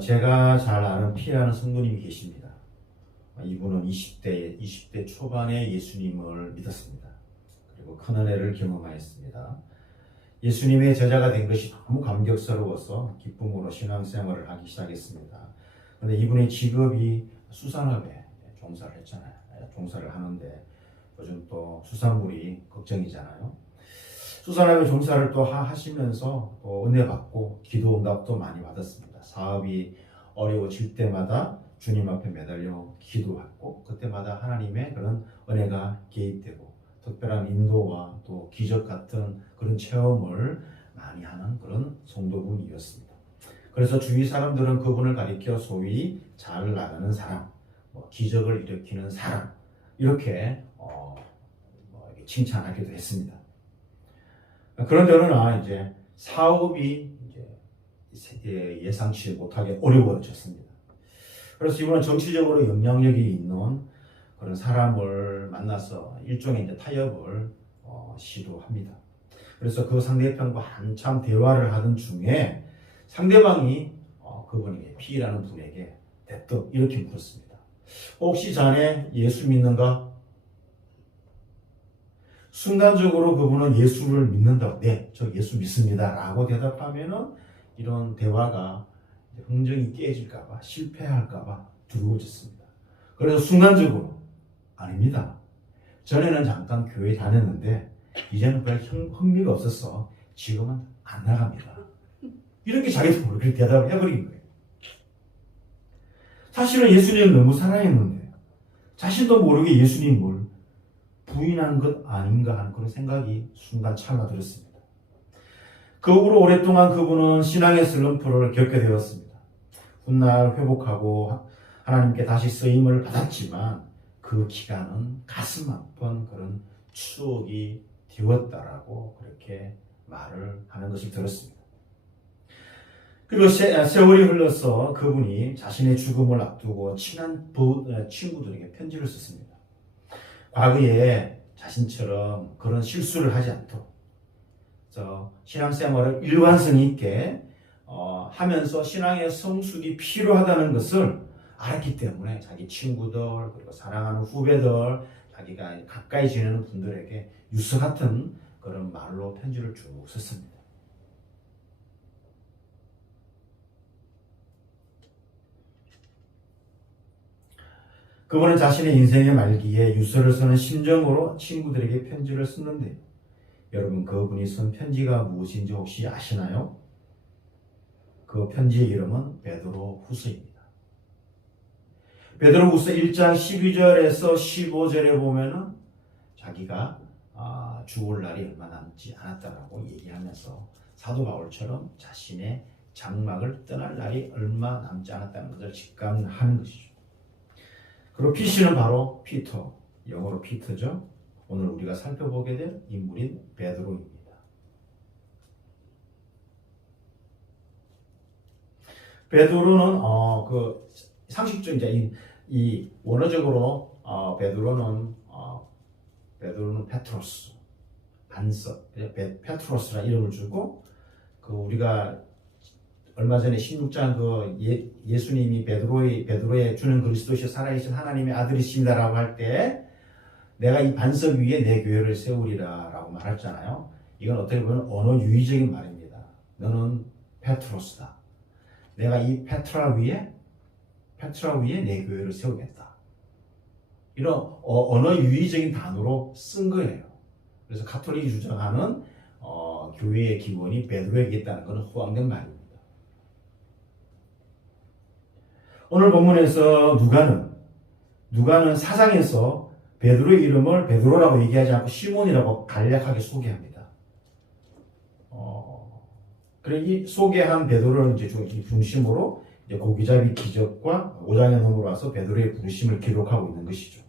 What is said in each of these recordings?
제가 잘 아는 P라는 성도님이 계십니다. 이분은 20대 초반에 예수님을 믿었습니다. 그리고 큰 은혜를 경험하였습니다. 예수님의 제자가 된 것이 너무 감격스러워서 기쁨으로 신앙생활을 하기 시작했습니다. 그런데 이분의 직업이 수산업에 종사를 했잖아요. 종사를 하는데 요즘 또 수산물이 걱정이잖아요. 수산업의 종사를 또 하시면서 은혜 받고 기도 응답도 많이 받았습니다. 사업이 어려워질 때마다 주님 앞에 매달려 기도하고 그때마다 하나님의 그런 은혜가 개입되고 특별한 인도와 또 기적 같은 그런 체험을 많이 하는 그런 성도분이었습니다. 그래서 주위 사람들은 그분을 가리켜 소위 잘 나가는 사람, 기적을 일으키는 사람 이렇게 칭찬하기도 했습니다. 그런데 어느 날 이제 사업이 예상치 못하게 어려워졌습니다. 그래서 이분은 정치적으로 영향력이 있는 그런 사람을 만나서 일종의 이제 타협을 시도합니다. 그래서 그 상대편과 한참 대화를 하던 중에 상대방이 그분에게 P라는 분에게 대뜸 이렇게 물었습니다. 혹시 자네 예수 믿는가? 순간적으로 그분은 예수를 믿는다고, 네, 저 예수 믿습니다 라고 대답하면은 이런 대화가 흥정이 깨질까봐 실패할까봐 두려워졌습니다. 그래서 순간적으로 아닙니다. 전에는 잠깐 교회 다녔는데 이제는 별 흥미가 없어서 지금은 안 나갑니다. 이렇게 자기도 모르게 대답을 해버린 거예요. 사실은 예수님을 너무 사랑했는데 자신도 모르게 예수님을 부인한 것 아닌가 하는 그런 생각이 순간 찰나들었습니다. 그 후로 오랫동안 그분은 신앙의 슬럼프를 겪게 되었습니다. 훗날 회복하고 하나님께 다시 쓰임을 받았지만 그 기간은 가슴 아픈 그런 추억이 되었다라고 그렇게 말을 하는 것을 들었습니다. 그리고 세월이 흘러서 그분이 자신의 죽음을 앞두고 친한 친구들에게 편지를 썼습니다. 과거에 자신처럼 그런 실수를 하지 않도록 신앙생활을 일관성 있게 하면서 신앙의 성숙이 필요하다는 것을 알았기 때문에 자기 친구들 그리고 사랑하는 후배들 자기가 가까이 지내는 분들에게 유서 같은 그런 말로 편지를 쭉 썼습니다. 그분은 자신의 인생의 말기에 유서를 쓰는 심정으로 친구들에게 편지를 썼는데 여러분 그분이 쓴 편지가 무엇인지 혹시 아시나요? 그 편지의 이름은 베드로 후서입니다. 베드로 후서 1장 12절에서 15절에 보면은 자기가 죽을 날이 얼마 남지 않았다라고 얘기하면서 사도 바울처럼 자신의 장막을 떠날 날이 얼마 남지 않았다는 것을 직감하는 것이죠. 그리고 P씨는 바로 피터, 영어로 피터죠. 오늘 우리가 살펴보게 될 인물인 베드로입니다. 베드로는 상식적 이 원어적으로 베드로는 페트로스 반석 페트로스라 이름을 주고 우리가 얼마 전에 16장 예수님이 베드로에 주는 그리스도시 살아계신 하나님의 아들이십니다라고 할 때 내가 이 반석 위에 내 교회를 세우리라라고 말했잖아요. 이건 어떻게 보면 언어 유의적인 말입니다. 너는 페트로스다. 내가 이 페트라 위에 내 교회를 세우겠다. 이런 언어 유의적인 단어로 쓴 거예요. 그래서 가톨릭이 주장하는 교회의 기본이 베드로에게 있다는 것은 허황된 말입니다. 오늘 본문에서 누가는 사상에서 베드로의 이름을 베드로라고 얘기하지 않고 시몬이라고 간략하게 소개합니다. 그래 이 소개한 베드로를 이제 중심으로 고기잡이 기적과 5장에 넘어와서 베드로의 부르심을 기록하고 있는 것이죠.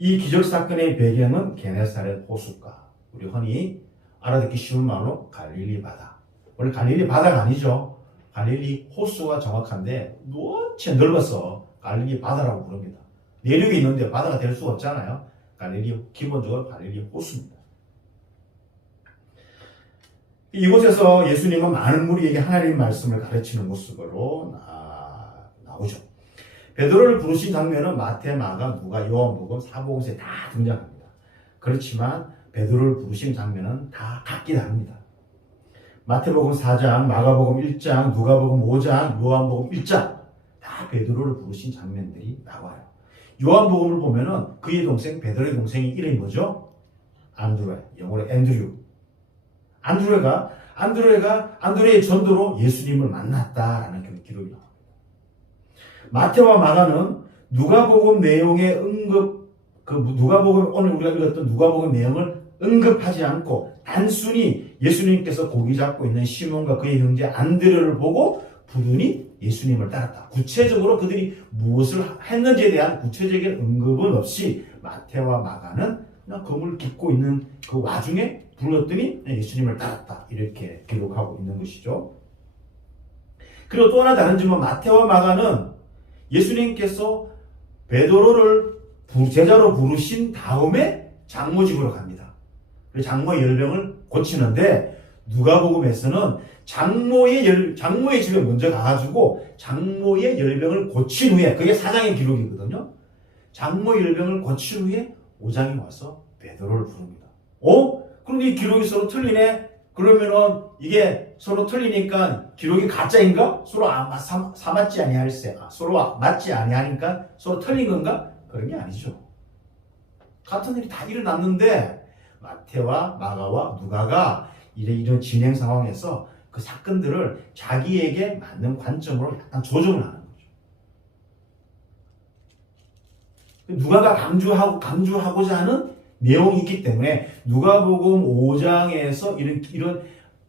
이 기적 사건의 배경은 게네사렛 호숫가, 우리 흔히 알아듣기 쉬운 말로 갈릴리 바다. 원래 갈릴리 바다가 아니죠. 갈릴리 호수가 정확한데 무척 넓어서 갈릴리 바다라고 부릅니다. 내륙에 있는데 바다가 될 수가 없잖아요. 기본적으로 갈릴리 호수입니다. 이곳에서 예수님은 많은 무리에게 하나님의 말씀을 가르치는 모습으로 나오죠. 베드로를 부르신 장면은 마태, 마가, 누가, 요한복음, 사복음서에 다 등장합니다. 그렇지만 베드로를 부르신 장면은 다 각기 다릅니다. 마태복음 4장, 마가복음 1장, 누가복음 5장, 요한복음 1장 다 베드로를 부르신 장면들이 나와요. 요한복음을 보면은 그의 동생 베드로의 동생이 이름이 뭐죠? 안드레, 영어로 앤드류. 안드레의 전도로 예수님을 만났다라는 기록이 나옵니다. 마태와 마가는 누가복음 내용의 누가복음 오늘 우리가 읽었던 누가복음 내용을 언급하지 않고 단순히 예수님께서 고기 잡고 있는 시몬과 그의 형제 안드레를 보고 부르니 예수님을 따랐다. 구체적으로 그들이 무엇을 했는지에 대한 구체적인 언급은 없이 마태와 마가는 그냥 검을 깃고 있는 그 와중에 불렀더니 예수님을 따랐다. 이렇게 기록하고 있는 것이죠. 그리고 또 하나 다른 점은 마태와 마가는 예수님께서 베드로를 제자로 부르신 다음에 장모집으로 갑니다. 장모의 열병을 고치는데 누가복음에서는 장모의 집에 먼저 가가지고 장모의 열병을 고친 후에 그게 4장의 기록이거든요. 장모의 열병을 고친 후에 5장에 와서 베드로를 부릅니다. 그런데 이 기록이 서로 틀리네? 그러면은 이게 서로 틀리니까 기록이 가짜인가? 서로 맞지 아니할세. 서로 맞지 아니하니까 서로 틀린 건가? 그런 게 아니죠. 같은 일이 다 일어났는데 마태와 마가와 누가가 이런 진행 상황에서 그 사건들을 자기에게 맞는 관점으로 약간 조정을 하는 거죠. 누가가 강조하고자 하는 내용이 있기 때문에 누가복음 5장에서 이런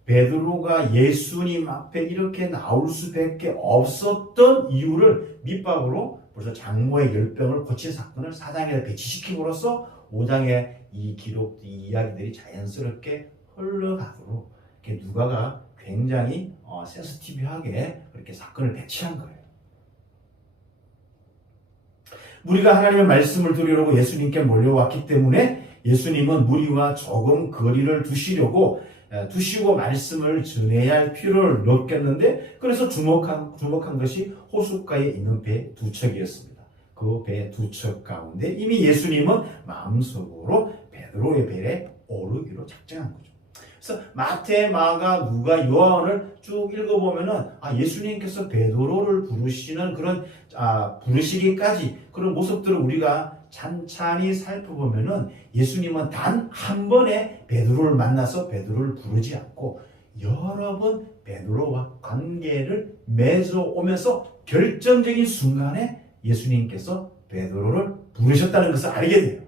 베드로가 예수님 앞에 이렇게 나올 수밖에 없었던 이유를 밑밥으로 벌써 장모의 열병을 고친 사건을 4장에 배치시킴으로써 5장의 이 이야기들이 자연스럽게 흘러가도록 이렇게 누가가 굉장히 센시티브하게 그렇게 사건을 배치한 거예요. 우리가 하나님의 말씀을 들으려고 예수님께 몰려왔기 때문에 예수님은 무리와 조금 거리를 두시고 말씀을 전해야 할 필요를 느꼈는데 그래서 주목한 것이 호숫가에 있는 배 두 척이었습니다. 그 배 두 척 가운데 이미 예수님은 마음속으로 베드로의 배에 오르기로 작정한 거죠. 그래서 마태, 마가, 누가, 요한을 쭉 읽어보면은 예수님께서 베드로를 부르시는 그런 부르시기까지 그런 모습들을 우리가 찬찬히 살펴보면은 예수님은 단 한 번에 베드로를 만나서 베드로를 부르지 않고 여러 번 베드로와 관계를 맺어오면서 결정적인 순간에 예수님께서 베드로를 부르셨다는 것을 알게 돼요.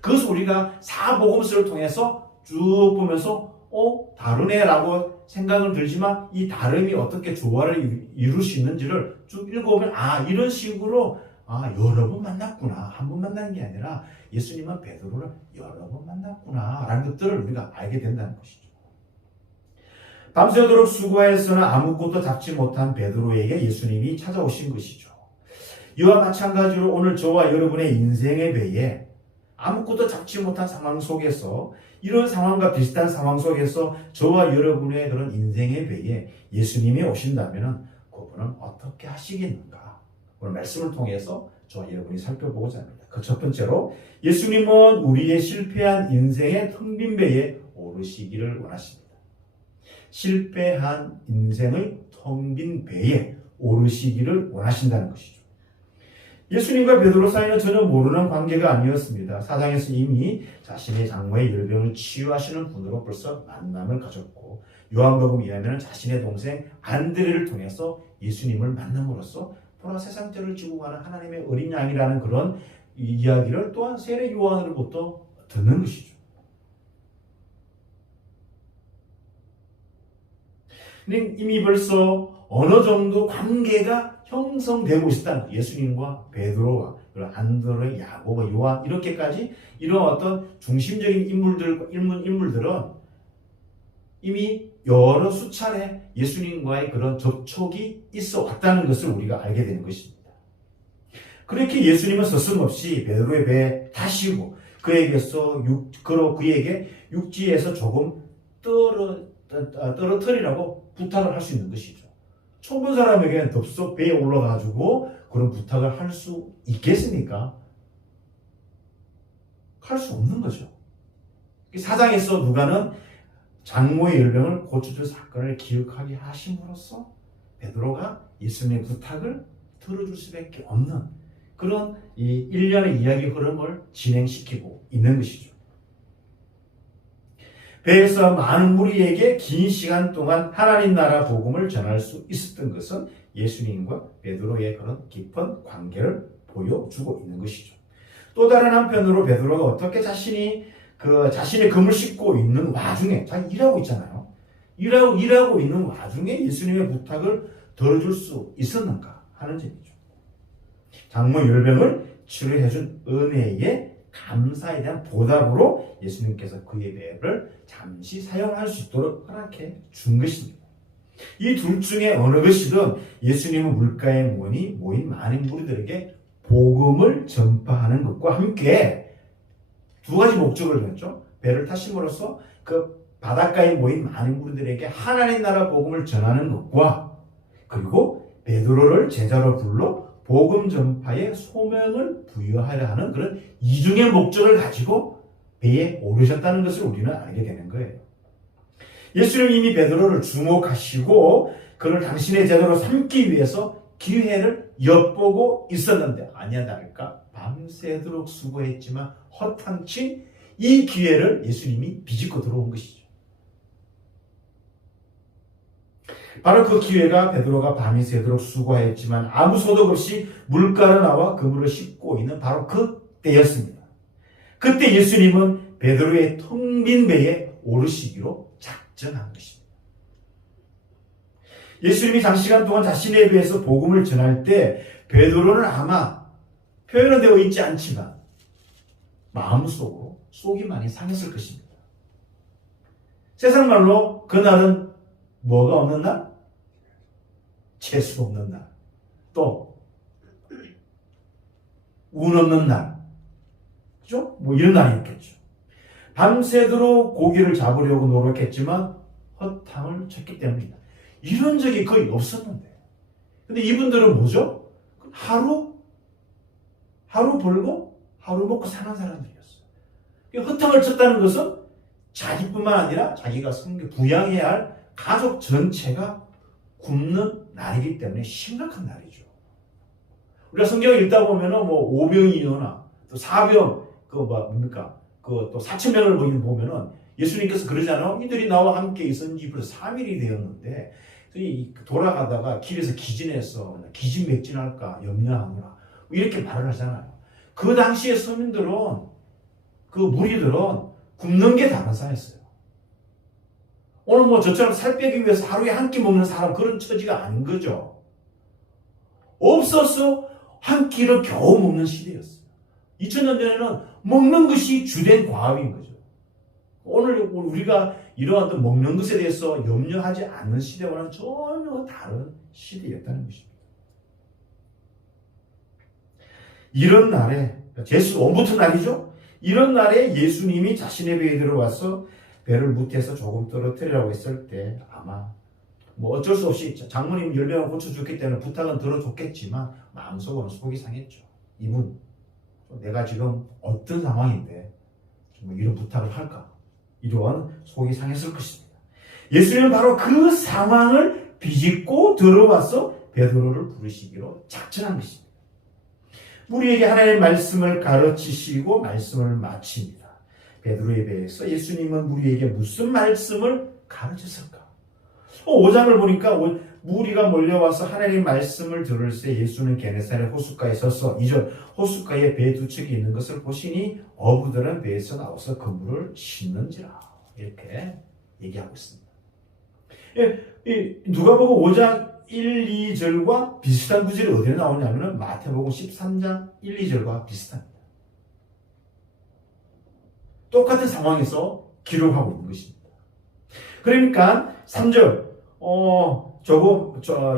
그것을 우리가 사복음서를 통해서 쭉 보면서 다르네라고 생각은 들지만 이 다름이 어떻게 조화를 이룰 수 있는지를 쭉 읽어보면 이런 식으로 여러 번 만났구나. 한 번 만난 게 아니라 예수님은 베드로를 여러 번 만났구나 라는 것들을 우리가 알게 된다는 것이죠. 밤새도록 수고하였으나 아무것도 잡지 못한 베드로에게 예수님이 찾아오신 것이죠. 이와 마찬가지로 오늘 저와 여러분의 인생의 배에 아무것도 잡지 못한 상황 속에서 이런 상황과 비슷한 상황 속에서 저와 여러분의 그런 인생의 배에 예수님이 오신다면 그분은 어떻게 하시겠는가? 오늘 말씀을 통해서 저와 여러분이 살펴보고자 합니다. 그 첫 번째로 예수님은 우리의 실패한 인생의 텅 빈 배에 오르시기를 원하십니다. 실패한 인생의 텅 빈 배에 오르시기를 원하신다는 것이죠. 예수님과 베드로 사이는 전혀 모르는 관계가 아니었습니다. 사장에서 이미 자신의 장모의 열병을 치유하시는 분으로 벌써 만남을 가졌고 요한복음 이하면 자신의 동생 안드레를 통해서 예수님을 만남으로써 보라 세상 죄를 지고 가는 하나님의 어린 양이라는 그런 이야기를 또한 세례 요한으로부터 듣는 것이죠. 이미 벌써 어느 정도 관계가 형성되고 있다는 예수님과 베드로와 안드레, 야고보, 요한 이렇게까지 이런 어떤 중심적인 인물들은 이미 여러 수차례 예수님과의 그런 접촉이 있어 왔다는 것을 우리가 알게 되는 것입니다. 그렇게 예수님은 서슴없이 베드로의 배에 타시고 그에게 육지에서 조금 떨어뜨리라고 부탁을 할 수 있는 것이죠. 처음 본 사람에게는 덥석 배에 올라가지고 그런 부탁을 할 수 있겠습니까? 할 수 없는 거죠. 사장에서 누가는 장모의 열병을 고쳐줄 사건을 기억하게 하심으로써 베드로가 예수님의 부탁을 들어줄 수밖에 없는 그런 이 일련의 이야기 흐름을 진행시키고 있는 것이죠. 배에서 많은 무리에게 긴 시간 동안 하나님 나라 복음을 전할 수 있었던 것은 예수님과 베드로의 그런 깊은 관계를 보여주고 있는 것이죠. 또 다른 한편으로 베드로가 어떻게 자신의 금을 씻고 있는 와중에 잘 일하고 있잖아요. 일하고 있는 와중에 예수님의 부탁을 들어줄 수 있었는가 하는 점이죠. 장모 열병을 치료해준 은혜의 감사에 대한 보답으로 예수님께서 그의 배를 잠시 사용할 수 있도록 허락해 준 것입니다. 이 둘 중에 어느 것이든 예수님은 물가에 모인 많은 무리들에게 복음을 전파하는 것과 함께 두 가지 목적을 가졌죠. 배를 타심으로써 그 바닷가에 모인 많은 무리들에게 하나님 나라 복음을 전하는 것과 그리고 베드로를 제자로 불러 복음 전파에 소명을 부여하려 하는 그런 이중의 목적을 가지고 배에 오르셨다는 것을 우리는 알게 되는 거예요. 예수님은 이미 베드로를 주목하시고 그를 당신의 제자로 삼기 위해서 기회를 엿보고 있었는데 아니야 다를까 밤새도록 수고했지만 허탕친 이 기회를 예수님이 비집고 들어온 것이죠. 바로 그 기회가 베드로가 밤이 새도록 수고하였지만 아무 소득 없이 물가로 나와 그물을 씻고 있는 바로 그 때였습니다. 그때 예수님은 베드로의 텅 빈 배에 오르시기로 작정한 것입니다. 예수님이 장시간 동안 자신의 배에서 복음을 전할 때 베드로는 아마 표현은 되어 있지 않지만 마음속으로 속이 많이 상했을 것입니다. 세상 말로 그날은 뭐가 없는 날? 재수 없는 날. 또 운 없는 날. 그죠? 뭐 이런 날이었겠죠. 밤새도록 고기를 잡으려고 노력했지만 허탕을 쳤기 때문이다. 이런 적이 거의 없었는데. 근데 이분들은 뭐죠? 하루 벌고 하루 먹고 사는 사람들이었어요. 허탕을 쳤다는 것은 자기뿐만 아니라 자기가 부양해야 할 가족 전체가 굶는 날이기 때문에 심각한 날이죠. 우리가 성경을 읽다 보면은 뭐 오병이어나 또 사병 또 4,000명을 보면은 예수님께서 그러잖아요. 이들이 나와 함께 있었는지 벌써 3일이 되었는데 돌아가다가 길에서 기진해서 기진맥진할까 염려하느라 이렇게 말을 하잖아요. 그 당시에 서민들은 그 무리들은 굶는 게 다반사였어요. 오늘 뭐 저처럼 살 빼기 위해서 하루에 한 끼 먹는 사람 그런 처지가 아닌 거죠. 없어서 한 끼를 겨우 먹는 시대였어요. 2000년 전에는 먹는 것이 주된 과업인 거죠. 오늘 우리가 이러한 먹는 것에 대해서 염려하지 않는 시대와는 전혀 다른 시대였다는 것입니다. 이런 날에 제수 원부터 날이죠. 이런 날에 예수님이 자신의 배에 들어와서 배를 무태에서 조금 떨어뜨리라고 했을 때 아마 뭐 어쩔 수 없이 장모님 열병을 고쳐줬기 때문에 부탁은 들어줬겠지만 마음속으로는 속이 상했죠. 이분 내가 지금 어떤 상황인데 정말 이런 부탁을 할까? 이러한 속이 상했을 것입니다. 예수님은 바로 그 상황을 비집고 들어와서 베드로를 부르시기로 작정한 것입니다. 무리에게 하나님의 말씀을 가르치시고 말씀을 마칩니다. 베드로의 배에서 예수님은 무리에게 무슨 말씀을 가르쳤을까? 5장을 보니까 무리가 몰려와서 하나님의 말씀을 들을 때 예수는 게네사렛 호숫가에 서서 2절 호숫가에 배 두 척이 있는 것을 보시니 어부들은 배에서 나와서 그물을 씻는지라 이렇게 얘기하고 있습니다. 누가복음 5장 1, 2절과 비슷한 구절이 어디에 나오냐면 마태복음 13장 1, 2절과 비슷합니다. 똑같은 상황에서 기록하고 있는 것입니다. 그러니까 3절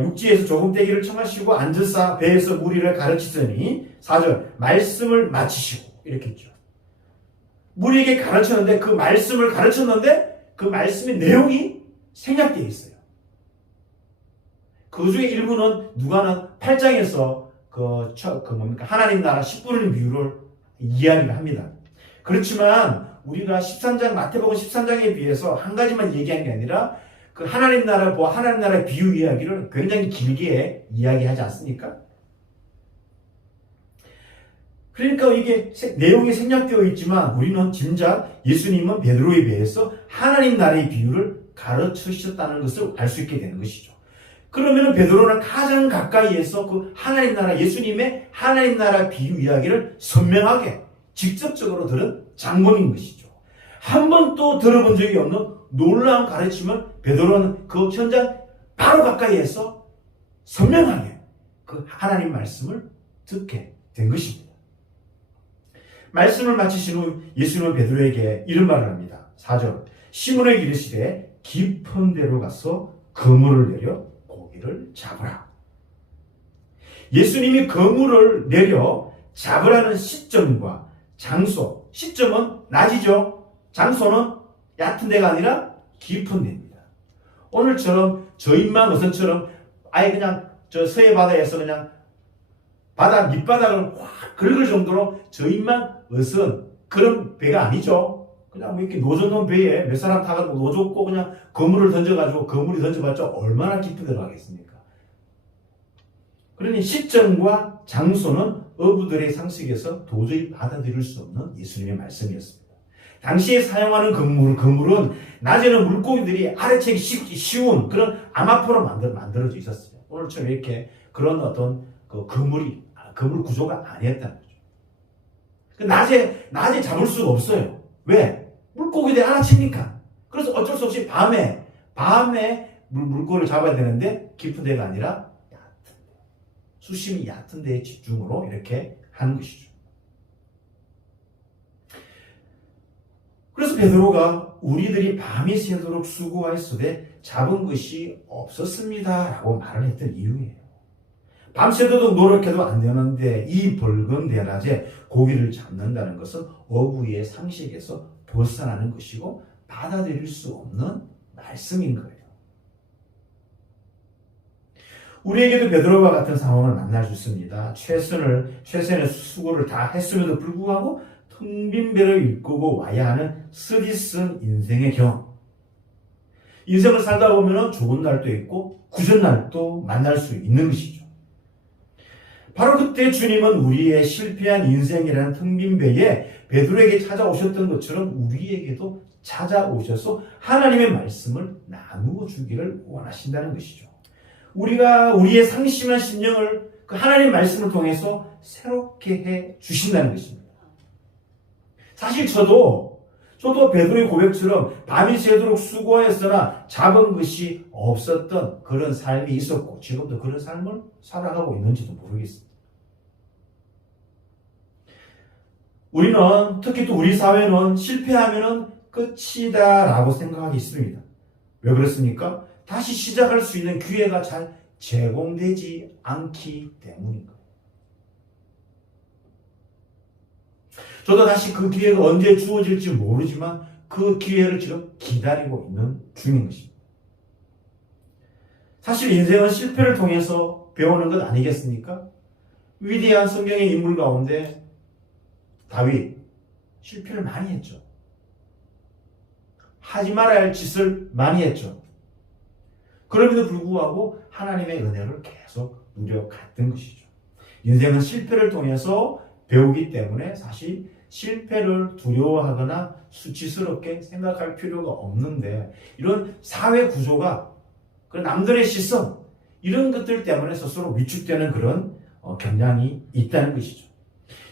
육지에서 조금 떼기를 청하시고 앉으사 배에서 무리를 가르치더니 4절 말씀을 마치시고 이렇게 했죠. 무리에게 가르쳤는데 그 말씀을 가르쳤는데 그 말씀의 내용이 생략되어 있어요. 그 중에 일부는 누가는 8장에서 하나님 나라 10분의 비유를 이야기를 합니다. 그렇지만 우리가 13장, 마태복음 13장에 비해서 한 가지만 얘기한 게 아니라 그 하나님 나라의 비유 이야기를 굉장히 길게 이야기하지 않습니까? 그러니까 이게 내용이 생략되어 있지만 우리는 진작 예수님은 베드로에 비해서 하나님 나라의 비유를 가르쳐 주셨다는 것을 알 수 있게 되는 것이죠. 그러면 베드로는 가장 가까이에서 그 하나님 나라, 예수님의 하나님 나라 비유 이야기를 선명하게 직접적으로 들은 장본인 것이죠. 한 번도 들어본 적이 없는 놀라운 가르침을 베드로는 그 현장 바로 가까이에서 선명하게 그 하나님 말씀을 듣게 된 것입니다. 말씀을 마치신 후 예수님은 베드로에게 이런 말을 합니다. 4절 시몬에게 이르시되 깊은 데로 가서 그물을 내려 고기를 잡으라. 예수님이 그물을 내려 잡으라는 시점과 장소, 시점은 낮이죠. 장소는 얕은 데가 아니라 깊은 데입니다. 오늘처럼 저인만 어선처럼 아예 그냥 저 서해 바다에서 그냥 바다 밑바닥을 확 긁을 정도로 저인만 어선 그런 배가 아니죠. 그냥 뭐 이렇게 노젓는 배에 몇 사람 타가지고 노젓고 그냥 그물을 던져가지고 그물이 던져봤자 얼마나 깊이 들어가겠습니까? 그러니 시점과 장소는 어부들의 상식에서 도저히 받아들일 수 없는 예수님의 말씀이었습니다. 당시에 사용하는 그물은 낮에는 물고기들이 아래채기 쉬운 그런 암화포로 만들어져 있었어요. 오늘처럼 이렇게 그런 어떤 그물 구조가 아니었다는 거죠. 낮에 잡을 수가 없어요. 왜? 물고기들이 알아채니까. 그래서 어쩔 수 없이 밤에 물고기를 잡아야 되는데 깊은 데가 아니라 얕은 데, 수심이 얕은 데에 집중으로 이렇게 하는 것이죠. 그래서 베드로가 우리들이 밤이 새도록 수고하였으되 잡은 것이 없었습니다 라고 말을 했던 이유예요. 밤새도록 노력해도 안 되는데 이 밝은 대낮에 고기를 잡는다는 것은 어부의 상식에서 벗어나는 것이고 받아들일 수 없는 말씀인 거예요. 우리에게도 베드로와 같은 상황을 만날 수 있습니다. 최선의 수고를 다 했음에도 불구하고 텅 빈 배를 이끌고 와야 하는 쓰디쓴 인생의 경험. 인생을 살다 보면 좋은 날도 있고 굳은 날도 만날 수 있는 것이죠. 바로 그때 주님은 우리의 실패한 인생이라는 텅 빈 배에 베드로에게 찾아오셨던 것처럼 우리에게도 찾아오셔서 하나님의 말씀을 나누어 주기를 원하신다는 것이죠. 우리가 우리의 상심한 심령을 그 하나님 말씀을 통해서 새롭게 해 주신다는 것입니다. 사실 저도 베드로의 고백처럼 밤이 새도록 수고하였으나 잡은 것이 없었던 그런 삶이 있었고 지금도 그런 삶을 살아가고 있는지도 모르겠습니다. 우리는 특히 또 우리 사회는 실패하면은 끝이다라고 생각하기 있습니다. 왜 그렇습니까? 다시 시작할 수 있는 기회가 잘 제공되지 않기 때문인 거예요. 저도 다시 그 기회가 언제 주어질지 모르지만 그 기회를 지금 기다리고 있는 중인 것입니다. 사실 인생은 실패를 통해서 배우는 것 아니겠습니까? 위대한 성경의 인물 가운데 다윗 실패를 많이 했죠. 하지 말아야 할 짓을 많이 했죠. 그럼에도 불구하고 하나님의 은혜를 계속 누려갔던 것이죠. 인생은 실패를 통해서 배우기 때문에 사실 실패를 두려워하거나 수치스럽게 생각할 필요가 없는데 이런 사회 구조가 남들의 시선 이런 것들 때문에 스스로 위축되는 그런 경향이 있다는 것이죠.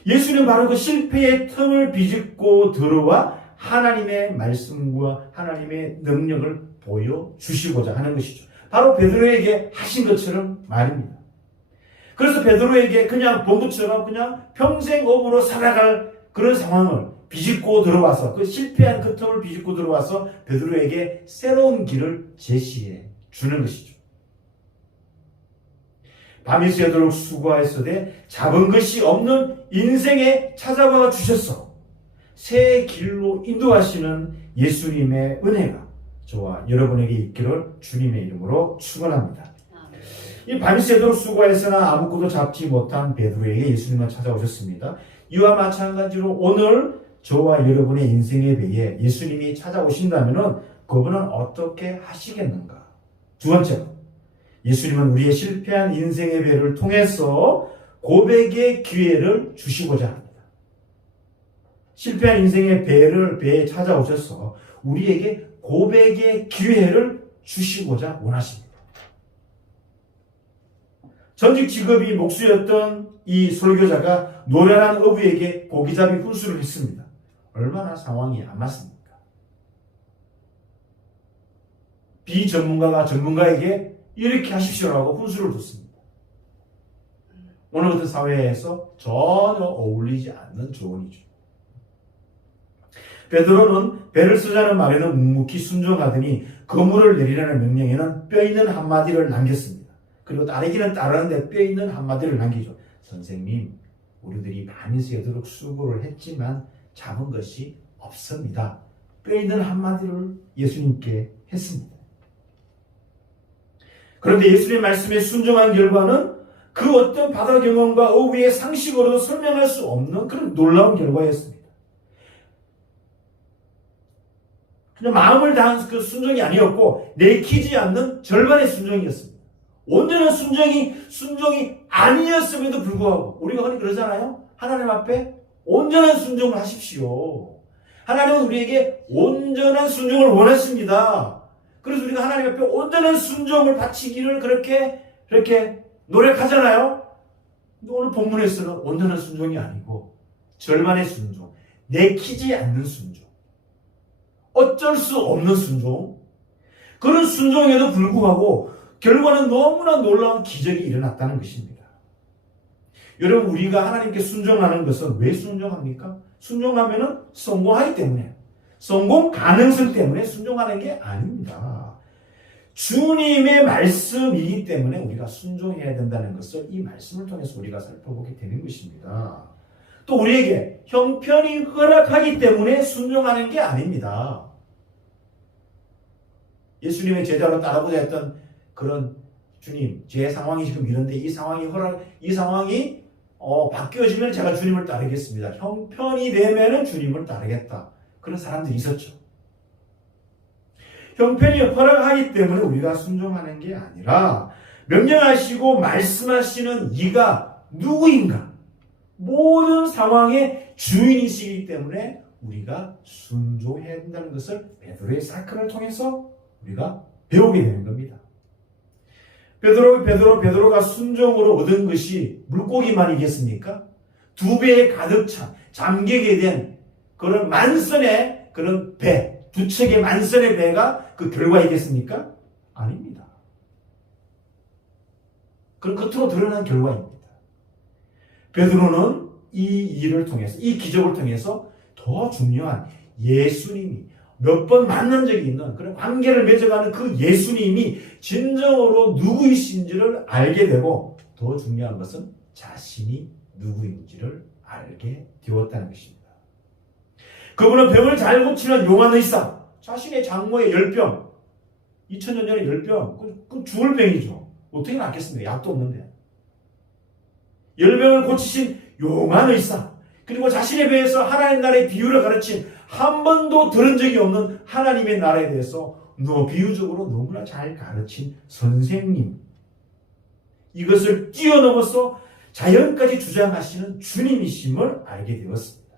예수는 바로 그 실패의 틈을 비집고 들어와 하나님의 말씀과 하나님의 능력을 보여주시고자 하는 것이죠. 바로 베드로에게 하신 것처럼 말입니다. 그래서 베드로에게 그냥 본부처럼 그냥 평생 어부로 살아갈 그런 상황을 비집고 들어와서 그 실패한 그 틈을 비집고 들어와서 베드로에게 새로운 길을 제시해 주는 것이죠. 밤이 새도록 수고하였으되 잡은 것이 없는 인생에 찾아와 주셔서 새 길로 인도하시는 예수님의 은혜가 저와 여러분에게 있기를 주님의 이름으로 축원합니다. 이 밤새도록 수고했으나 아무것도 잡지 못한 베드로에게 예수님은 찾아오셨습니다. 이와 마찬가지로 오늘 저와 여러분의 인생의 배에 예수님이 찾아오신다면 그분은 어떻게 하시겠는가? 두 번째로 예수님은 우리의 실패한 인생의 배를 통해서 고백의 기회를 주시고자 합니다. 실패한 인생의 배에 찾아오셔서 우리에게 고백의 기회를 주시고자 원하십니다. 전직 직업이 목수였던 이 설교자가 노련한 어부에게 고기잡이 훈수를 했습니다. 얼마나 상황이 안 맞습니까? 비전문가가 전문가에게 이렇게 하십시오라고 훈수를 뒀습니다. 오늘 같은 사회에서 전혀 어울리지 않는 조언이죠. 베드로는 배를 쓰자는 말에는 묵묵히 순종하더니 그물을 내리라는 명령에는 뼈 있는 한마디를 남겼습니다. 그리고 따르기는 따르는데 뼈 있는 한마디를 남기죠. 선생님, 우리들이 밤이 새도록 수고를 했지만 잡은 것이 없습니다. 뼈 있는 한마디를 예수님께 했습니다. 그런데 예수님의 말씀에 순종한 결과는 그 어떤 바다 경험과 어부의 상식으로도 설명할 수 없는 그런 놀라운 결과였습니다. 그냥 마음을 다한 그 순종이 아니었고 내키지 않는 절반의 순종이었습니다. 온전한 순종이 아니었음에도 불구하고 우리가 흔히 그러잖아요. 하나님 앞에 온전한 순종을 하십시오. 하나님은 우리에게 온전한 순종을 원하십니다. 그래서 우리가 하나님 앞에 온전한 순종을 바치기를 그렇게 노력하잖아요. 근데 오늘 본문에서는 온전한 순종이 아니고 절반의 순종, 내키지 않는 순종, 어쩔 수 없는 순종, 그런 순종에도 불구하고 결과는 너무나 놀라운 기적이 일어났다는 것입니다. 여러분, 우리가 하나님께 순종하는 것은 왜 순종합니까? 순종하면은 성공하기 때문에, 성공 가능성 때문에 순종하는 게 아닙니다. 주님의 말씀이기 때문에 우리가 순종해야 된다는 것을 이 말씀을 통해서 우리가 살펴보게 되는 것입니다. 또 우리에게 형편이 허락하기 때문에 순종하는 게 아닙니다. 예수님의 제자로 따라보자 했던 그런 주님, 제 상황이 지금 이런데 이 상황이 바뀌어지면 제가 주님을 따르겠습니다. 형편이 되면은 주님을 따르겠다. 그런 사람들이 있었죠. 형편이 허락하기 때문에 우리가 순종하는 게 아니라 명령하시고 말씀하시는 이가 누구인가? 모든 상황의 주인이시기 때문에 우리가 순종해야 된다는 것을 베드로의 사건을 통해서 우리가 배우게 되는 겁니다. 베드로가 순종으로 얻은 것이 물고기만이겠습니까? 2배에 가득 찬 잠기게 된 그런 만선의 그런 배, 2척의 만선의 배가 그 결과이겠습니까? 아닙니다. 그런 겉으로 드러난 결과입니다. 베드로는 이 일을 통해서, 이 기적을 통해서 더 중요한 예수님이 몇 번 만난 적이 있는 그런 관계를 맺어가는 그 예수님이 진정으로 누구이신지를 알게 되고, 더 중요한 것은 자신이 누구인지를 알게 되었다는 것입니다. 그분은 병을 잘 고치는 용한 의사, 자신의 장모의 열병, 2000년 전에 열병, 그 죽을 병이죠. 어떻게 낫겠습니까? 약도 없는데. 열병을 고치신 용한 의사, 그리고 자신의 배에서 하나님 나라의 비유를 가르친 한 번도 들은 적이 없는 하나님의 나라에 대해서 비유적으로 너무나 잘 가르친 선생님, 이것을 뛰어넘어서 자연까지 주장하시는 주님이심을 알게 되었습니다.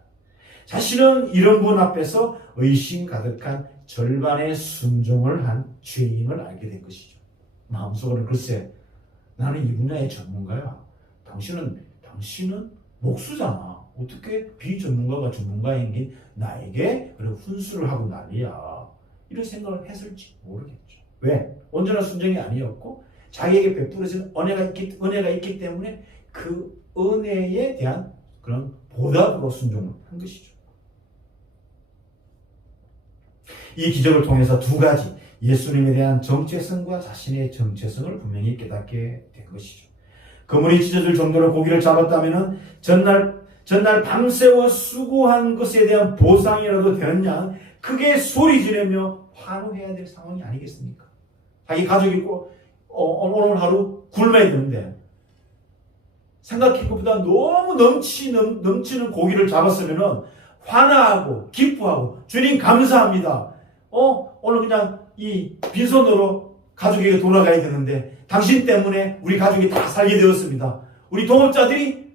자신은 이런 분 앞에서 의심 가득한 절반의 순종을 한 죄인임을 알게 된 것이죠. 마음속으로는 글쎄, 나는 이 분야의 전문가야. 당신은 목수잖아. 어떻게 비전문가가 전문가인 나에게 그리고 훈수를 하고 난리야. 이런 생각을 했을지 모르겠죠. 왜? 온전한 순종이 아니었고 자기에게 베풀어진 은혜가 있기 때문에 그 은혜에 대한 그런 보답으로 순종을 한 것이죠. 이 기적을 통해서 두 가지, 예수님에 대한 정체성과 자신의 정체성을 분명히 깨닫게 된 것이죠. 그물이 찢어질 정도로 고기를 잡았다면 전날 밤새워 수고한 것에 대한 보상이라도 되는 양 크게 소리 지르며 환호해야 될 상황이 아니겠습니까? 자기 가족이 있고 오늘 하루 굶어야 되는데 생각한 것보다 너무 넘치는 고기를 잡았으면 환호하고 기뻐하고 주님 감사합니다. 오늘 그냥 이 빈손으로 가족에게 돌아가야 되는데 당신 때문에 우리 가족이 다 살게 되었습니다. 우리 동업자들이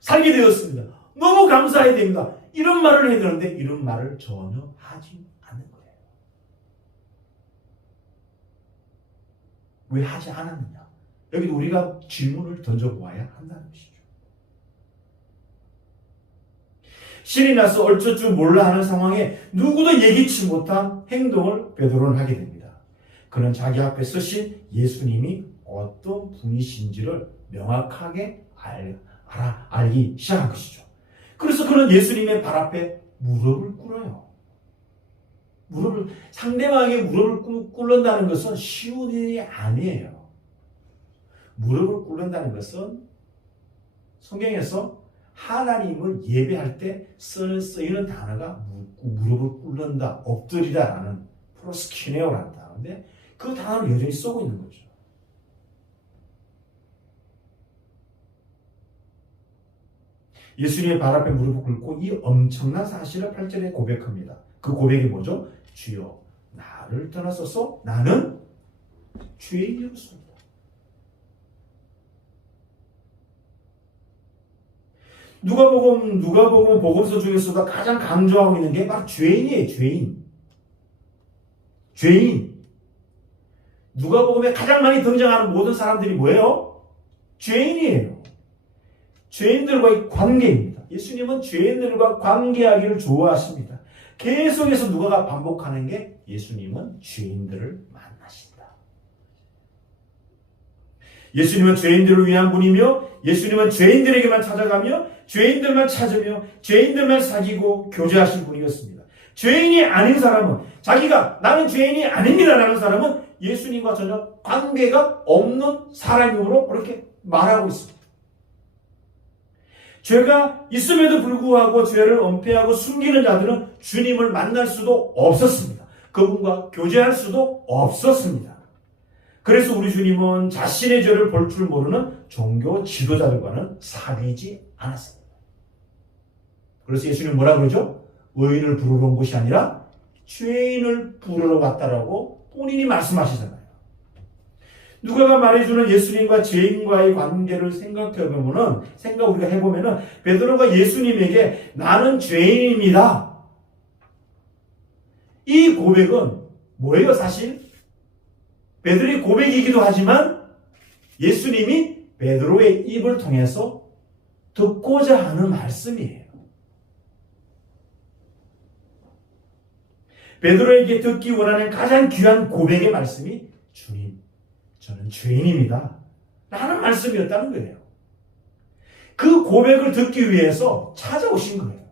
살게 되었습니다. 너무 감사해야 됩니다. 이런 말을 해야 되는데 이런 말을 전혀 하지 않는 거예요. 왜 하지 않았느냐? 여기도 우리가 질문을 던져보아야 한다는 것이죠. 신이 나서 어쩔 줄 몰라 하는 상황에 누구도 예기치 못한 행동을 베드로는 하게 됩니다. 그는 자기 앞에 서신 예수님이 어떤 분이신지를 명확하게 알기 시작한 것이죠. 그래서 그는 예수님의 발 앞에 무릎을 꿇어요. 상대방에게 무릎을 꿇는다는 것은 쉬운 일이 아니에요. 무릎을 꿇는다는 것은 성경에서 하나님을 예배할 때 쓰이는 단어가 무릎을 꿇는다, 엎드리다라는 프로스키네오라는 단어인데 그 단어를 여전히 쓰고 있는 거죠. 예수님의 발 앞에 무릎을 꿇고 이 엄청난 사실을 8절에 고백합니다. 그 고백이 뭐죠? 주여 나를 떠나소서 나는 죄인이었습니다. 누가복음 복음서 중에서도 가장 강조하고 있는 게 바로 죄인이에요. 죄인. 누가복음에 가장 많이 등장하는 모든 사람들이 뭐예요? 죄인이에요. 죄인들과의 관계입니다. 예수님은 죄인들과 관계하기를 좋아하십니다. 계속해서 누가가 반복하는 게 예수님은 죄인들을 만나신다. 예수님은 죄인들을 위한 분이며 예수님은 죄인들에게만 찾아가며 죄인들만 찾으며 죄인들만 사귀고 교제하신 분이었습니다. 죄인이 아닌 사람은 자기가 나는 죄인이 아닙니다라는 사람은 예수님과 전혀 관계가 없는 사람으로 그렇게 말하고 있습니다. 죄가 있음에도 불구하고 죄를 은폐하고 숨기는 자들은 주님을 만날 수도 없었습니다. 그분과 교제할 수도 없었습니다. 그래서 우리 주님은 자신의 죄를 볼 줄 모르는 종교 지도자들과는 사귀지 않았습니다. 그래서 예수님은 뭐라 그러죠? 의인을 부르러 온 것이 아니라 죄인을 부르러 갔다라고 본인이 말씀하시잖아요. 누가가 말해주는 예수님과 죄인과의 관계를 우리가 해보면은 베드로가 예수님에게 나는 죄인입니다. 이 고백은 뭐예요, 사실? 베드로의 고백이기도 하지만 예수님이 베드로의 입을 통해서 듣고자 하는 말씀이에요. 베드로에게 듣기 원하는 가장 귀한 고백의 말씀이 주님, 저는 죄인입니다. 라는 말씀이었다는 거예요. 그 고백을 듣기 위해서 찾아오신 거예요.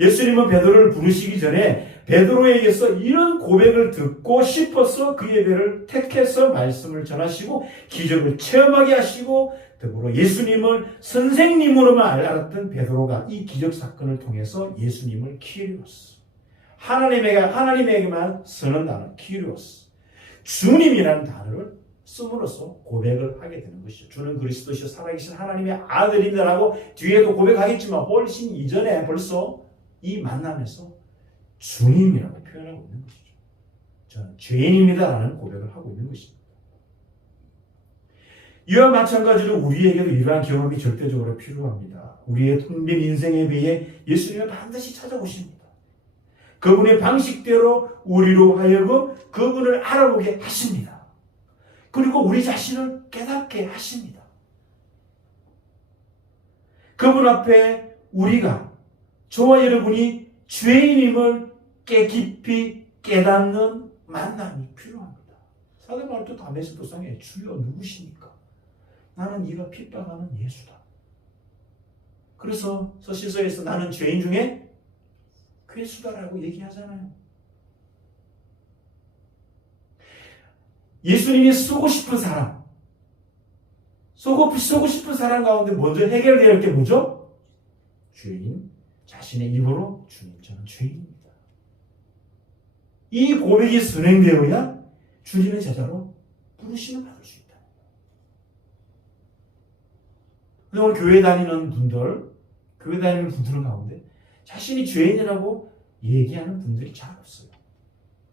예수님은 베드로를 부르시기 전에 베드로에게서 이런 고백을 듣고 싶어서 그 예배를 택해서 말씀을 전하시고 기적을 체험하게 하시고 더불어 예수님을 선생님으로만 알았던 베드로가 이 기적 사건을 통해서 예수님을 키리오스, 하나님에게만 쓰는 단어 키리오스, 주님이라는 단어를 씀으로써 고백을 하게 되는 것이죠. 주는 그리스도시요 살아계신 하나님의 아들이라고 뒤에도 고백하겠지만 훨씬 이전에 벌써 이 만남에서 주님이라고 표현하고 있는 것이죠. 저는 죄인입니다라는 고백을 하고 있는 것입니다. 이와 마찬가지로 우리에게도 이러한 경험이 절대적으로 필요합니다. 우리의 텅빈 인생에 비해 예수님은 반드시 찾아오십니다. 그분의 방식대로 우리로 하여금 그분을 알아보게 하십니다. 그리고 우리 자신을 깨닫게 하십니다. 그분 앞에 우리가, 저와 여러분이 죄인임을 깊이 깨닫는 만남이 필요합니다. 사도 바울도 담에서 도상에 주여 누구십니까? 나는 네가 핍박하는 예수다. 그래서 서신서에서 나는 죄인 중에 괴수다라고 얘기하잖아요. 예수님이 쓰고 싶은 사람, 쓰고 싶은 사람 가운데 먼저 해결되어야 할 게 뭐죠? 주인 자신의 입으로 주님 저는 죄인입니다. 이 고백이 선행되어야 주님의 제자로 부르심을 받을 수 있다. 근데 오늘 교회 다니는 분들 가운데 자신이 죄인이라고 얘기하는 분들이 잘 없어요.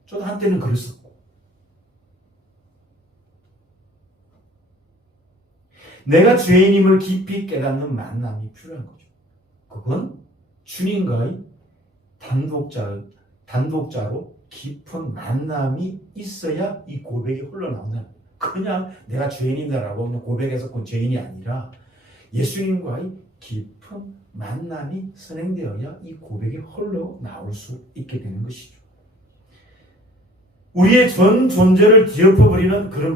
저도 한때는 그랬었고. 내가 죄인임을 깊이 깨닫는 만남이 필요한 거죠. 그건 주님과의 단독자로 깊은 만남이 있어야 이 고백이 흘러나온다는 거예요. 그냥 내가 죄인이다라고 고백해서 그 죄인이 아니라 예수님과의 깊은 만남이 선행되어야 이 고백이 흘러나올 수 있게 되는 것이죠. 우리의 전 존재를 뒤엎어버리는 그런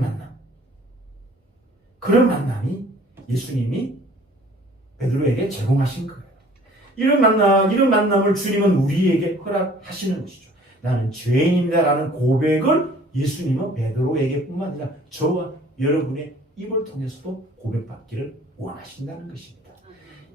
만남이 예수님이 베드로에게 제공하신 거예요. 이런 만남을 주님은 우리에게 허락하시는 것이죠. 나는 죄인입니다라는 고백을 예수님은 베드로에게 뿐만 아니라 저와 여러분의 입을 통해서도 고백받기를 원하신다는 것입니다.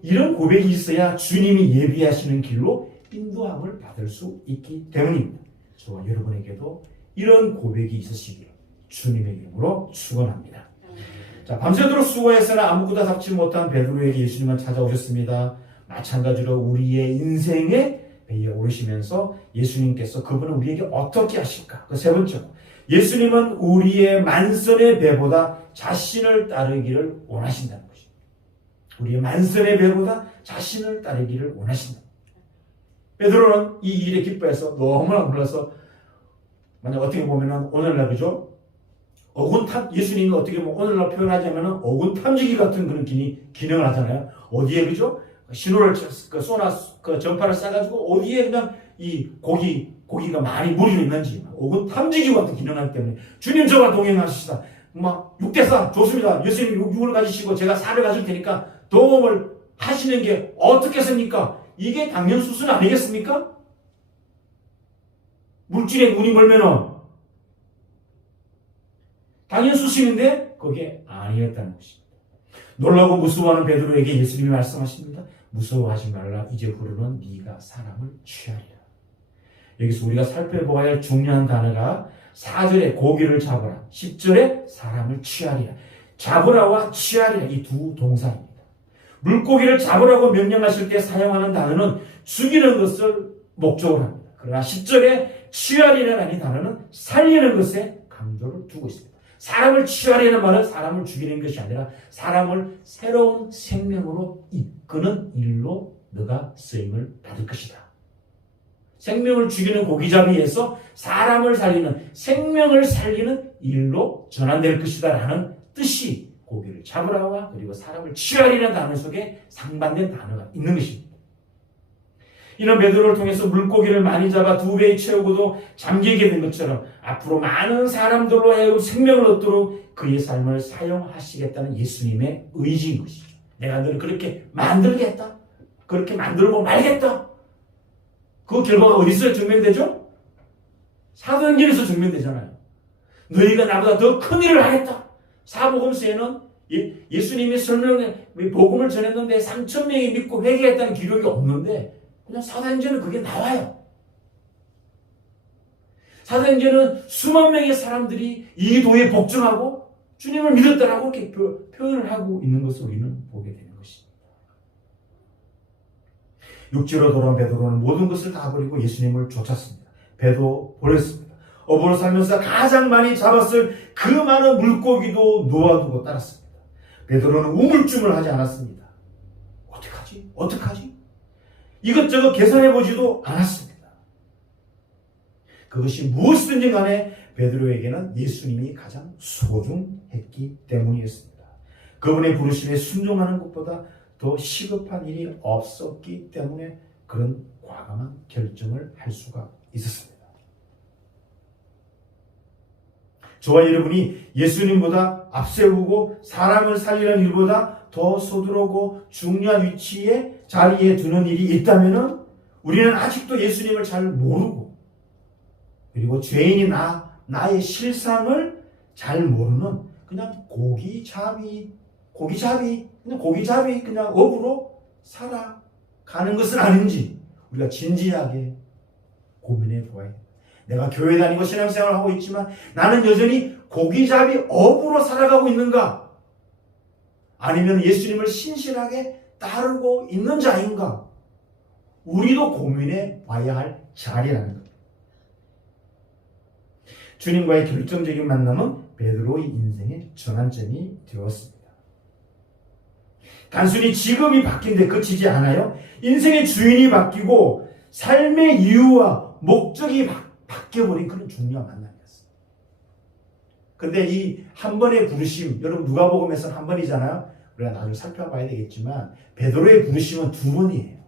이런 고백이 있어야 주님이 예비하시는 길로 인도함을 받을 수 있기 때문입니다. 저와 여러분에게도 이런 고백이 있으시기를 주님의 이름으로 축원합니다. 자, 밤새도록 수고했으나 아무것도 잡지 못한 베드로에게 예수님은 찾아오셨습니다. 마찬가지로 우리의 인생에 배에 오르시면서 예수님께서 그분은 우리에게 어떻게 하실까? 그 세 번째로 예수님은 우리의 만선의 배보다 자신을 따르기를 원하신다는 것입니다. 우리의 만선의 배보다 자신을 따르기를 원하신다. 베드로는 이 일에 기뻐해서 너무나 놀라서 만약 어떻게 보면은 오늘날 그죠? 예수님이 어떻게 보면 오늘날 표현하자면은 어군 탐지기 같은 그런 기능을 하잖아요. 어디에 그죠? 신호를 전파를 쏴가지고 어디에 그냥 이 고기가 많이 물이 있는지 어군 탐지기 같은 기능을 하기 때문에 주님 저와 동행하시다. 막 6대4 좋습니다. 예수님 6을 가지시고 제가 4를 가질 테니까 도움을 하시는 게 어떻겠습니까? 이게 당연수순 아니겠습니까? 물질에 눈이 멀면은 당연수순인데 그게 아니었다는 것입니다. 놀라고 무서워하는 베드로에게 예수님이 말씀하십니다. 무서워하지 말라. 이제부터는 네가 사람을 취하리라. 여기서 우리가 살펴보아야 할 중요한 단어가 4절에 고기를 잡으라, 10절에 사람을 취하리라. 잡으라와 취하리라 이 두 동사입니다. 물고기를 잡으라고 명령하실 때 사용하는 단어는 죽이는 것을 목적으로 합니다. 그러나 10절에 취하리라는 이 단어는 살리는 것에 강조를 두고 있습니다. 사람을 취하려는 말은 사람을 죽이는 것이 아니라 사람을 새로운 생명으로 이끄는 일로 너가 쓰임을 받을 것이다. 생명을 죽이는 고기잡이에서 사람을 살리는, 생명을 살리는 일로 전환될 것이다 라는 뜻이 고기를 잡으라와 그리고 사람을 취하리라는 단어 속에 상반된 단어가 있는 것입니다. 이런 베드로를 통해서 물고기를 많이 잡아 2배에 채우고도 잠기게 된 것처럼 앞으로 많은 사람들로 하여금 생명을 얻도록 그의 삶을 사용하시겠다는 예수님의 의지인 것이죠. 내가 너를 그렇게 만들겠다. 그렇게 만들고 말겠다. 그 결과가 어디서 증명되죠? 사도행전에서 증명되잖아요. 너희가 나보다 더 큰 일을 하겠다. 사복음서에는 예수님이 복음을 전했는데 3,000명이 믿고 회개했다는 기록이 없는데 그냥 사도행전은 그게 나와요. 사도행전은 수만 명의 사람들이 이 도에 복종하고 주님을 믿었다라고 이렇게 표현을 하고 있는 것을 우리는 보게 되는 것입니다. 육지로 돌아온 베드로는 모든 것을 다 버리고 예수님을 쫓았습니다. 배도 버렸습니다. 어부로 살면서 가장 많이 잡았을 그 많은 물고기도 놓아두고 따랐습니다. 베드로는 우물쭈물하지 않았습니다. 어떡하지? 이것저것 계산해보지도 않았습니다. 그것이 무엇이든지 간에 베드로에게는 예수님이 가장 소중했기 때문이었습니다. 그분의 부르심에 순종하는 것보다 더 시급한 일이 없었기 때문에 그런 과감한 결정을 할 수가 있었습니다. 저와 여러분이 예수님보다 앞세우고 사람을 살리는 일보다 더 서두르고 중요한 위치에 자리에 두는 일이 있다면 우리는 아직도 예수님을 잘 모르고 그리고 죄인이 나의 실상을 잘 모르는 그냥 고기잡이 그냥 업으로 살아가는 가는 것은 아닌지 우리가 진지하게 고민해 보아야 돼. 내가 교회 다니고 신앙생활을 하고 있지만 나는 여전히 고기잡이 업으로 살아가고 있는가? 아니면 예수님을 신실하게 따르고 있는 자인가? 우리도 고민해 봐야 할 자리라는 것. 주님과의 결정적인 만남은 베드로의 인생의 전환점이 되었습니다. 단순히 직업이 바뀐 데 그치지 않아요. 인생의 주인이 바뀌고 삶의 이유와 목적이 바뀌어버린 그런 중요한 만남이었어요. 그런데 이 한 번의 부르심, 여러분 누가복음에서는 한 번이잖아요. 우리가 나중에 살펴봐야 되겠지만 베드로의 부르심은 두 번이에요.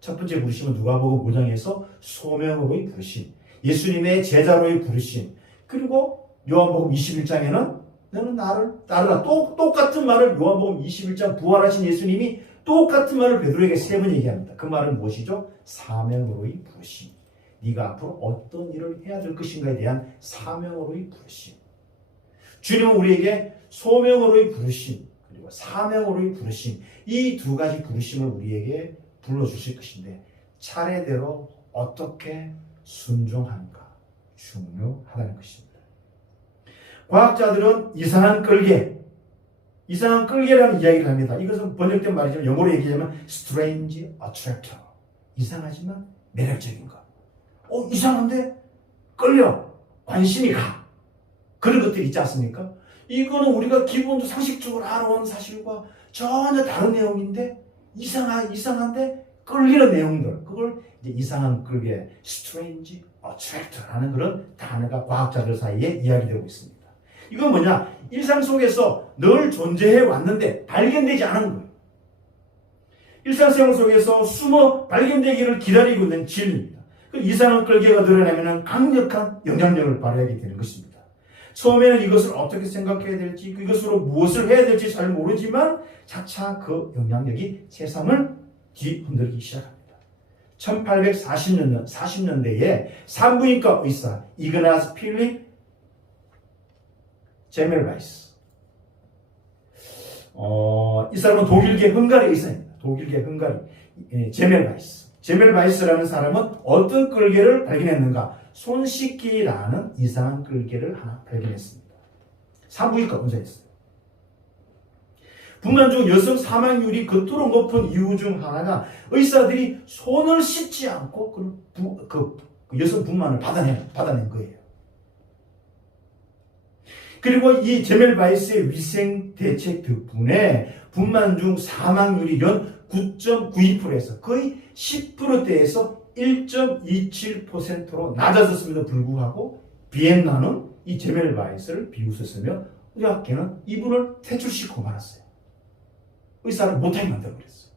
첫 번째 부르심은 누가복음 5장에서 소명으로의 부르심, 예수님의 제자로의 부르심, 그리고 요한복음 21장에는 너는 나를 따르라. 똑같은 말을 요한복음 21장 부활하신 예수님이 똑같은 말을 베드로에게 세 번 얘기합니다. 그 말은 무엇이죠? 사명으로의 부르심. 네가 앞으로 어떤 일을 해야 될 것인가에 대한 사명으로의 부르심. 주님은 우리에게 소명으로의 부르심 그리고 사명으로의 부르심, 이 두 가지 부르심을 우리에게 불러주실 것인데 차례대로 어떻게 순종하는가 중요하다는 것입니다. 과학자들은 이상한 끌개라는 이야기를 합니다. 이것은 번역된 말이지만 영어로 얘기하면 strange attractor, 이상하지만 매력적인 것. 이상한데 끌려, 관심이 가. 그런 것들이 있지 않습니까? 이거는 우리가 기본도 상식적으로 알아온 사실과 전혀 다른 내용인데 이상한데 끌리는 내용들, 그걸 이제 이상한 끌개, strange attractor라는 그런 단어가 과학자들 사이에 이야기되고 있습니다. 이건 뭐냐? 일상 속에서 늘 존재해 왔는데 발견되지 않은 거예요. 일상생활 속에서 숨어 발견되기를 기다리고 있는 진리입니다. 그 이상한 끌개가 드러나면 강력한 영향력을 발휘하게 되는 것입니다. 처음에는 이것을 어떻게 생각해야 될지, 이것으로 무엇을 해야 될지 잘 모르지만 차차 그 영향력이 세상을 뒤흔들기 시작합니다. 1840년대에 산부인과 의사 이그나스 필립 제멜바이스, 이 사람은 독일계 헝가리 의사입니다. 독일계 헝가리 제멜바이스라는 사람은 어떤 끌개를 발견했는가? 손 씻기라는 이상한 끌개를 하나 발견했습니다. 산부인과 의사였어요. 분만 중 여성 사망률이 그토록 높은 이유 중 하나가 의사들이 손을 씻지 않고 그 여성 분만을 받아낸 거예요. 그리고 이 제멜바이스의 위생 대책 덕분에 분만 중 사망률이 연 9.92%에서 거의 10%대에서 1.27%로 낮아졌음에도 불구하고 비엔나는 이 제멜바이스를 비웃었으며 의학계는 이분을 퇴출시키고 말았어요. 의사를 못하게 만들어버렸어요.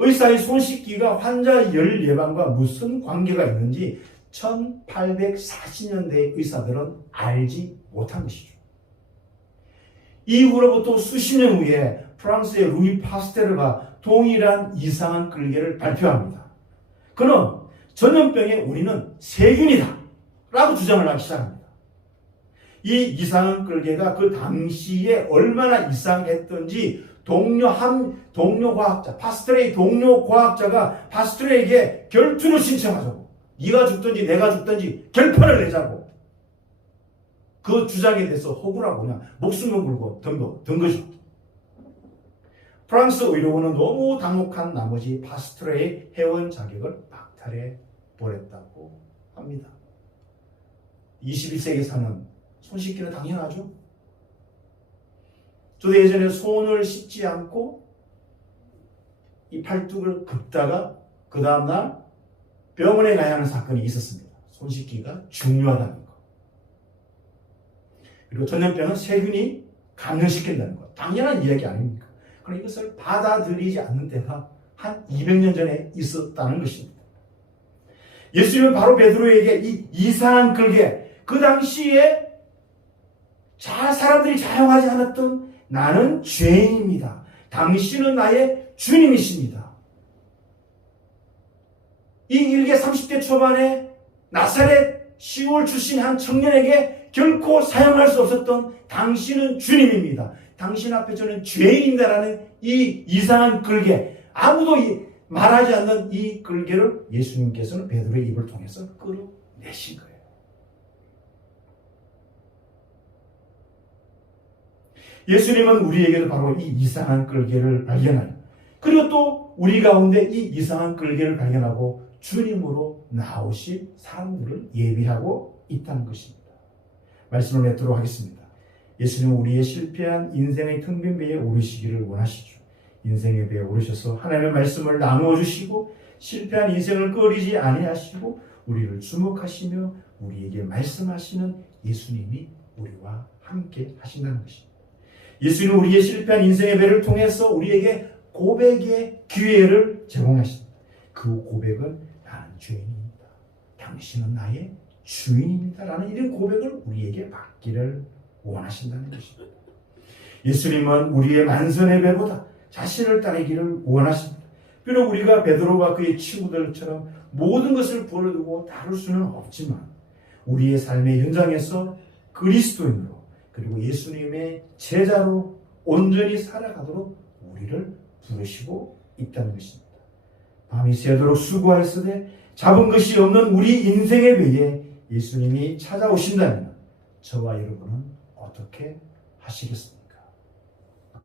의사의 손 씻기가 환자 열 예방과 무슨 관계가 있는지 1840년대의 의사들은 알지 못한 것이죠. 이후로부터 수십 년 후에 프랑스의 루이 파스테르가 동일한 이상한 끌개를 발표합니다. 그는 전염병에 우리는 세균이다 라고 주장을 하기 시작합니다. 이 이상한 끌개가 그 당시에 얼마나 이상했던지 동료 과학자, 파스테르의 동료 과학자가 파스테르에게 결투를 신청하자고, 네가 죽든지 내가 죽든지 결판을 내자고, 그 주장에 대해서 호구라고 그냥 목숨을 걸고 든 거죠. 프랑스 의료원은 너무 당혹한 나머지 파스테르의 회원 자격을 박탈해 버렸다고 합니다. 21세기에 사는 손 씻기는 당연하죠. 저도 예전에 손을 씻지 않고 이 팔뚝을 긋다가 그 다음날 병원에 가야 하는 사건이 있었습니다. 손 씻기가 중요하다는 거. 그리고 전염병은 세균이 감염시킨다는 거. 당연한 이야기 아닙니까? 그럼 이것을 받아들이지 않는 때가 한 200년 전에 있었다는 것입니다. 예수님은 바로 베드로에게 이 이상한 끌개, 그 당시에 사람들이 사용하지 않았던 나는 죄인입니다. 당신은 나의 주님이십니다. 이 일개 30대 초반에 나사렛 시골 출신 한 청년에게 결코 사용할 수 없었던 당신은 주님입니다. 당신 앞에 저는 죄인입니다라는 이 이상한 끌개, 아무도 말하지 않는 이 끌개를 예수님께서는 베드로의 입을 통해서 끌어내신 거예요. 예수님은 우리에게도 바로 이 이상한 끌개를 발견하여, 그리고 또 우리 가운데 이 이상한 끌개를 발견하고 주님으로 나오실 사람들을 예비하고 있다는 것입니다. 말씀을 맺도록 하겠습니다. 예수님은 우리의 실패한 인생의 텅 빈 배에 오르시기를 원하시죠. 인생의 배에 오르셔서 하나님의 말씀을 나누어 주시고 실패한 인생을 꺼리지 아니하시고 우리를 주목하시며 우리에게 말씀하시는 예수님이 우리와 함께 하신다는 것입니다. 예수님은 우리의 실패한 인생의 배를 통해서 우리에게 고백의 기회를 제공하십니다. 그 고백은 나는 죄인입니다. 당신은 나의 주인입니다. 라는 이런 고백을 우리에게 받기를 원하신다는 것입니다. 예수님은 우리의 만선의 배보다 자신을 따르기를 원하십니다. 비록 우리가 베드로와 그의 친구들처럼 모든 것을 버려두고 다룰 수는 없지만 우리의 삶의 현장에서 그리스도인으로 그리고 예수님의 제자로 온전히 살아가도록 우리를 부르시고 있다는 것입니다. 밤이 새도록 수고하였으되 잡은 것이 없는 우리 인생의 배에 예수님이 찾아오신다면 저와 여러분은 어떻게 하시겠습니까?